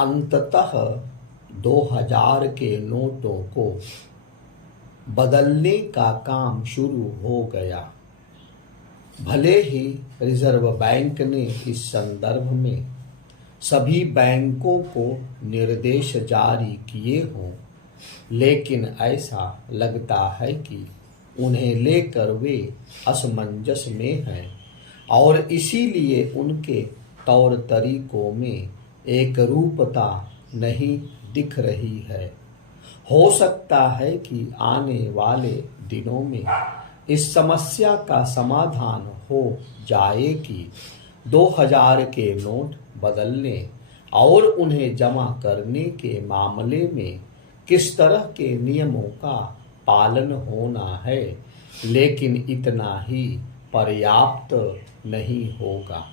अंततः 2000 के नोटों को बदलने का काम शुरू हो गया। भले ही रिजर्व बैंक ने इस संदर्भ में सभी बैंकों को निर्देश जारी किए हों, लेकिन ऐसा लगता है कि उन्हें लेकर वे असमंजस में हैं और इसीलिए उनके तौर तरीकों में एक रूपता नहीं दिख रही है। हो सकता है कि आने वाले दिनों में इस समस्या का समाधान हो जाए कि 2000 के नोट बदलने और उन्हें जमा करने के मामले में किस तरह के नियमों का पालन होना है, लेकिन इतना ही पर्याप्त नहीं होगा।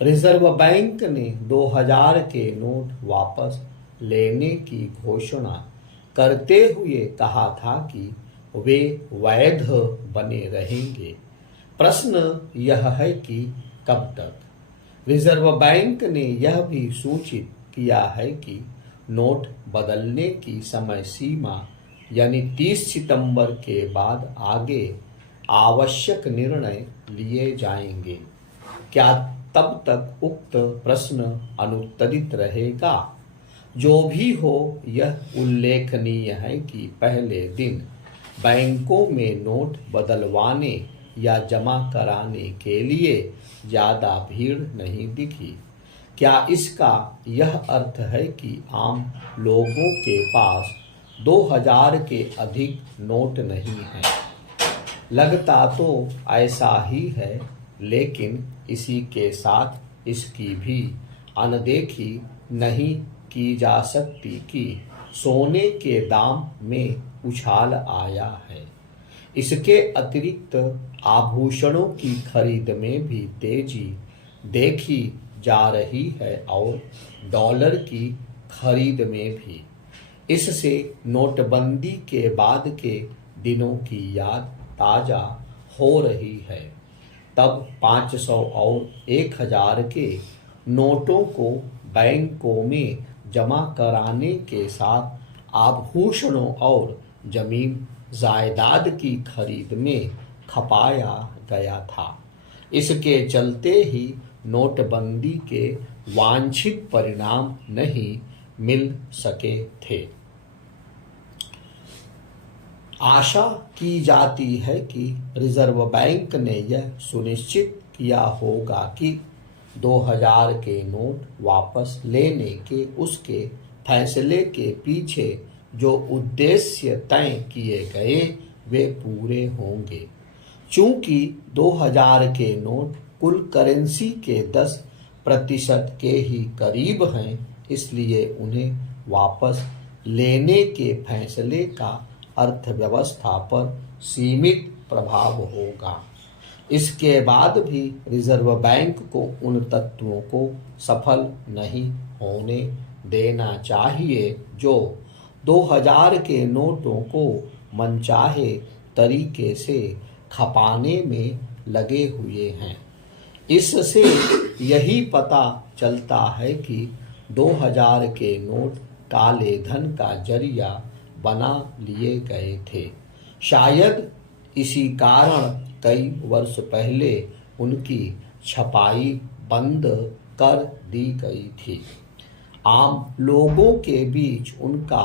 रिजर्व बैंक ने 2000 के नोट वापस लेने की घोषणा करते हुए कहा था कि वे वैध बने रहेंगे। प्रश्न यह है कि कब तक। रिजर्व बैंक ने यह भी सूचित किया है कि नोट बदलने की समय सीमा यानी 30 सितंबर के बाद आगे आवश्यक निर्णय लिए जाएंगे। क्या तब तक उक्त प्रश्न अनुत्तरित रहेगा? जो भी हो, यह उल्लेखनीय है कि पहले दिन बैंकों में नोट बदलवाने या जमा कराने के लिए ज़्यादा भीड़ नहीं दिखी। क्या इसका यह अर्थ है कि आम लोगों के पास 2000 के अधिक नोट नहीं हैं? लगता तो ऐसा ही है, लेकिन इसी के साथ इसकी भी अनदेखी नहीं की जा सकती कि सोने के दाम में उछाल आया है। इसके अतिरिक्त आभूषणों की खरीद में भी तेजी देखी जा रही है और डॉलर की खरीद में भी। इससे नोटबंदी के बाद के दिनों की याद ताज़ा हो रही है। तब 500 और 1000 के नोटों को बैंकों में जमा कराने के साथ आभूषणों और जमीन जायदाद की खरीद में खपाया गया था। इसके चलते ही नोटबंदी के वांछित परिणाम नहीं मिल सके थे। आशा की जाती है कि रिजर्व बैंक ने यह सुनिश्चित किया होगा कि 2000 के नोट वापस लेने के उसके फैसले के पीछे जो उद्देश्य तय किए गए वे पूरे होंगे। चूंकि 2000 के नोट कुल करेंसी के 10% के ही करीब हैं, इसलिए उन्हें वापस लेने के फैसले का अर्थव्यवस्था पर सीमित प्रभाव होगा। इसके बाद भी रिजर्व बैंक को उन तत्वों को सफल नहीं होने देना चाहिए जो 2000 के नोटों को मनचाहे तरीके से खपाने में लगे हुए हैं। इससे यही पता चलता है कि 2000 के नोट काले धन का जरिया बना लिए गए थे। शायद इसी कारण कई वर्ष पहले उनकी छपाई बंद कर दी गई थी। आम लोगों के बीच उनका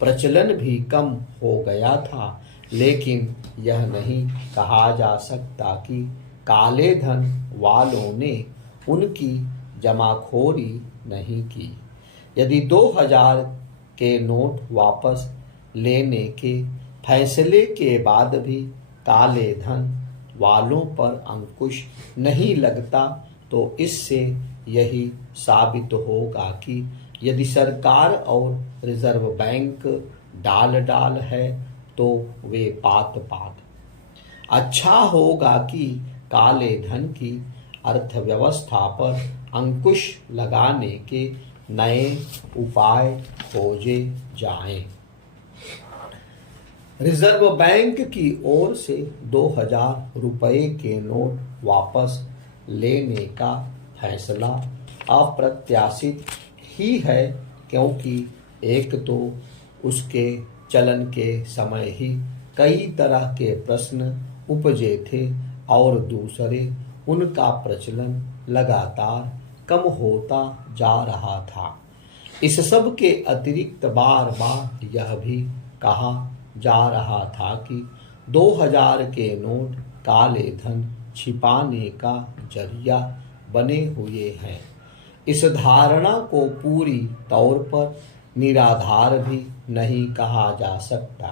प्रचलन भी कम हो गया था, लेकिन यह नहीं कहा जा सकता कि काले धन वालों ने उनकी जमाखोरी नहीं की। यदि 2000 के नोट वापस लेने के फैसले के बाद भी काले धन वालों पर अंकुश नहीं लगता, तो इससे यही साबित होगा कि यदि सरकार और रिजर्व बैंक डाल है तो वे पात। अच्छा होगा कि काले धन की अर्थव्यवस्था पर अंकुश लगाने के नए उपाय खोजे जाएं। रिजर्व बैंक की ओर से 2000 रुपये के नोट वापस लेने का फैसला अप्रत्याशित ही है, क्योंकि एक तो उसके चलन के समय ही कई तरह के प्रश्न उपजे थे और दूसरे उनका प्रचलन लगातार कम होता जा रहा था। इस सब के अतिरिक्त बार बार यह भी कहा जा रहा था कि 2000 के नोट काले धन छिपाने का जरिया बने हुए हैं। इस धारणा को पूरी तौर पर निराधार भी नहीं कहा जा सकता।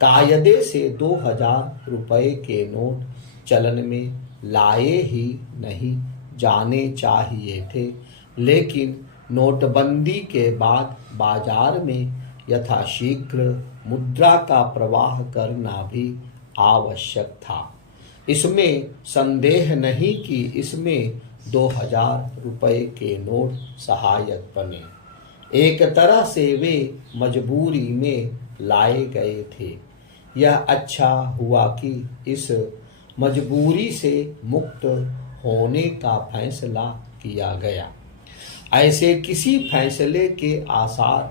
कायदे से 2000 रुपए के नोट चलन में लाए ही नहीं जाने चाहिए थे, लेकिन नोटबंदी के बाद बाजार में यथाशीघ्र मुद्रा का प्रवाह करना भी आवश्यक था। इसमें संदेह नहीं कि इसमें 2000 रुपए के नोट सहायक बने। एक तरह से वे मजबूरी में लाए गए थे। यह अच्छा हुआ कि इस मजबूरी से मुक्त होने का फैसला किया गया। ऐसे किसी फैसले के आसार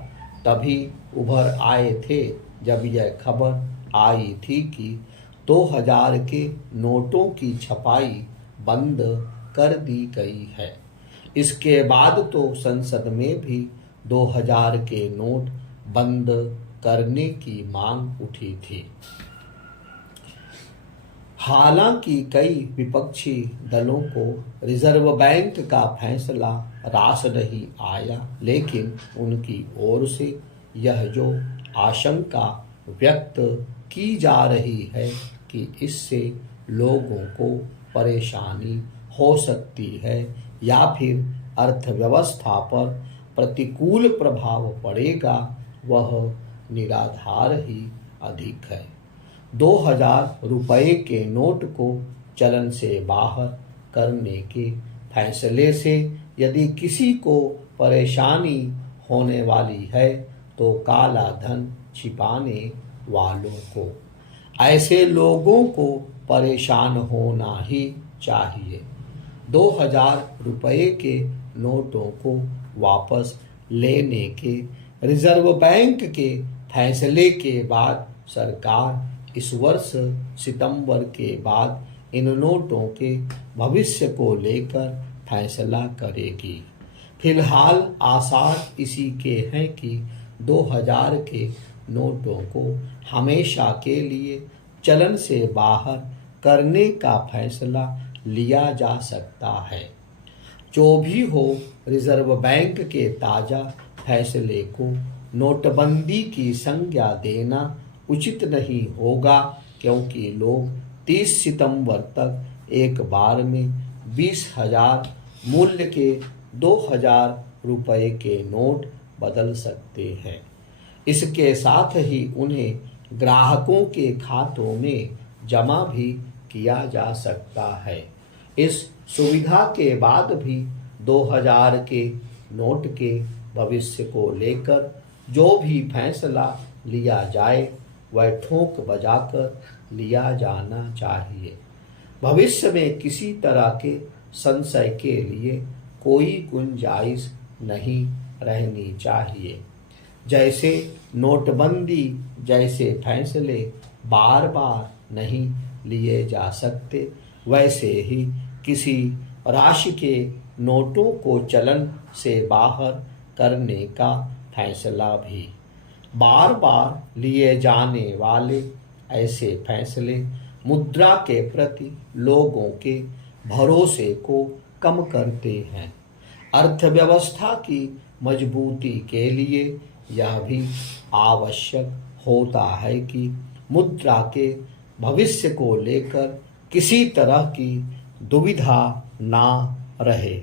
तभी उभर आए थे जब यह खबर आई थी कि 2000 के नोटों की छपाई बंद कर दी गई है। इसके बाद तो संसद में भी 2000 के नोट बंद करने की मांग उठी थी। हालांकि कई विपक्षी दलों को रिजर्व बैंक का फैसला रास नहीं आया, लेकिन उनकी ओर से यह जो आशंका व्यक्त की जा रही है कि इससे लोगों को परेशानी हो सकती है या फिर अर्थव्यवस्था पर प्रतिकूल प्रभाव पड़ेगा, वह निराधार ही अधिक है। 2000 रुपए के नोट को चलन से बाहर करने के फैसले से यदि किसी को परेशानी होने वाली है तो काला धन छिपाने वालों को। ऐसे लोगों को परेशान होना ही चाहिए। 2000 रुपए के नोटों को वापस लेने के रिजर्व बैंक के फैसले के बाद सरकार इस वर्ष सितंबर के बाद इन नोटों के भविष्य को लेकर फैसला करेगी। फिलहाल आसार इसी के हैं कि 2000 के नोटों को हमेशा के लिए चलन से बाहर करने का फैसला लिया जा सकता है। जो भी हो, रिजर्व बैंक के ताज़ा फैसले को नोटबंदी की संज्ञा देना उचित नहीं होगा, क्योंकि लोग 30 सितंबर तक एक बार में 20,000 मूल्य के 2000 रुपए के नोट बदल सकते हैं। इसके साथ ही उन्हें ग्राहकों के खातों में जमा भी किया जा सकता है। इस सुविधा के बाद भी 2000 के नोट के भविष्य को लेकर जो भी फैसला लिया जाए वह ठोक बजाकर लिया जाना चाहिए। भविष्य में किसी तरह के संशय के लिए कोई गुंजाइश नहीं रहनी चाहिए। जैसे नोटबंदी जैसे फैसले बार बार नहीं लिए जा सकते, वैसे ही किसी राशि के नोटों को चलन से बाहर करने का फैसला भी। बार बार लिए जाने वाले ऐसे फैसले मुद्रा के प्रति लोगों के भरोसे को कम करते हैं। अर्थव्यवस्था की मजबूती के लिए यह भी आवश्यक होता है कि मुद्रा के भविष्य को लेकर किसी तरह की दुविधा ना रहे।